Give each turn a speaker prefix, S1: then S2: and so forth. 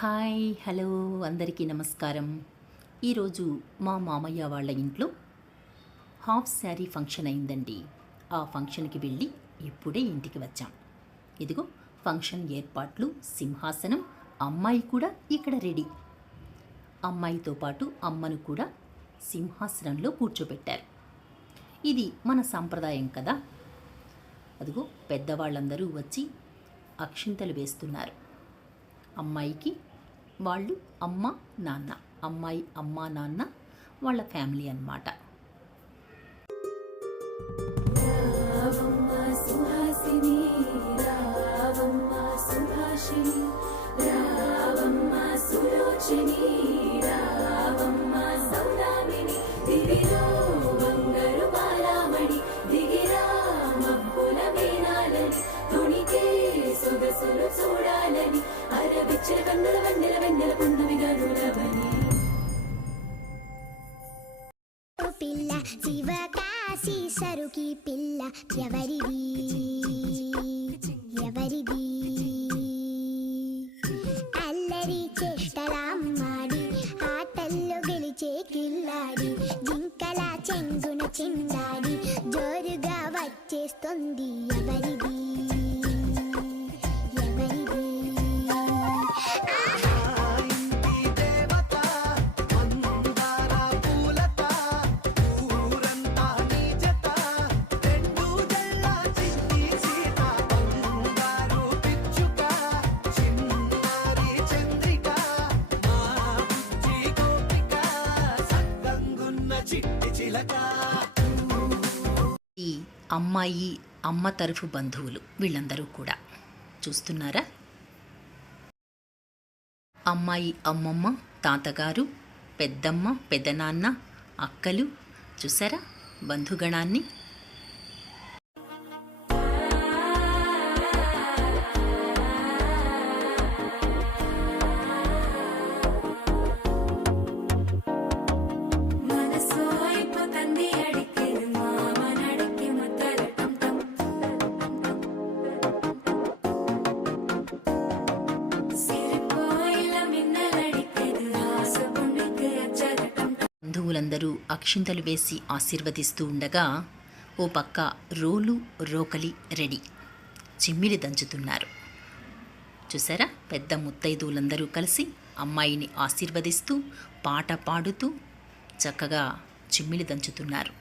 S1: Hi hello అందరికీ నమస్కారం. ఈరోజు మా మామయ్య వాళ్ళ ఇంట్లో హాఫ్ శారీ ఫంక్షన్ అయిందండి. ఆ ఫంక్షన్కి వెళ్ళి ఇప్పుడే ఇంటికి వచ్చాం. ఇదిగో ఫంక్షన్ ఏర్పాట్లు సింహాసనం అమ్మాయి కూడా ఇక్కడ రెడీ. అమ్మాయితో పాటు అమ్మను కూడా సింహాసనంలో కూర్చోబెట్టారు ఇది మన సాంప్రదాయం కదా? అదిగో పెద్దవాళ్ళందరూ వచ్చి అక్షింతలు వేస్తున్నారు. అమ్మాయికి వాళ్ళు అమ్మ నాన్న. అమ్మాయి అమ్మ నాన్న వాళ్ళ ఫ్యామిలీ అన్నమాట.
S2: సుహాసిని సుభాషిణి సొగసులు చూడాలని అరవిచ్చల కన్నుల వెన్నెల వెన్నెల పున్నమి గనులవని
S3: పిల్ల శివకాశి సరుకి పిల్ల ఎవరిది? ఎవరిది? అల్లరి చేష్టలామ్మాడి ఆటల్లో గెలిచే కిల్లాడి జింకల చెంగున చిందాడి జోరుగా వచ్చేస్తుంది ఎవరిది?
S1: ఈ అమ్మాయి అమ్మ తరఫు బంధువులు వీళ్ళందరూ కూడా. చూస్తున్నారా? అమ్మాయి అమ్మమ్మ తాతగారు పెద్దమ్మ పెద్దనాన్న అక్కలు చూసారా? బంధుగణాన్ని. బంధువులందరూ అక్షింతలు వేసి ఆశీర్వదిస్తూ ఉండగా ఓ పక్క రోలు రోకలి రెడీ. చిమ్మిలి దంచుతున్నారు. చూసారా? పెద్ద ముత్తైదువులందరూ కలిసి అమ్మాయిని ఆశీర్వదిస్తూ పాట పాడుతూ చక్కగా చిమ్మిలి దంచుతున్నారు.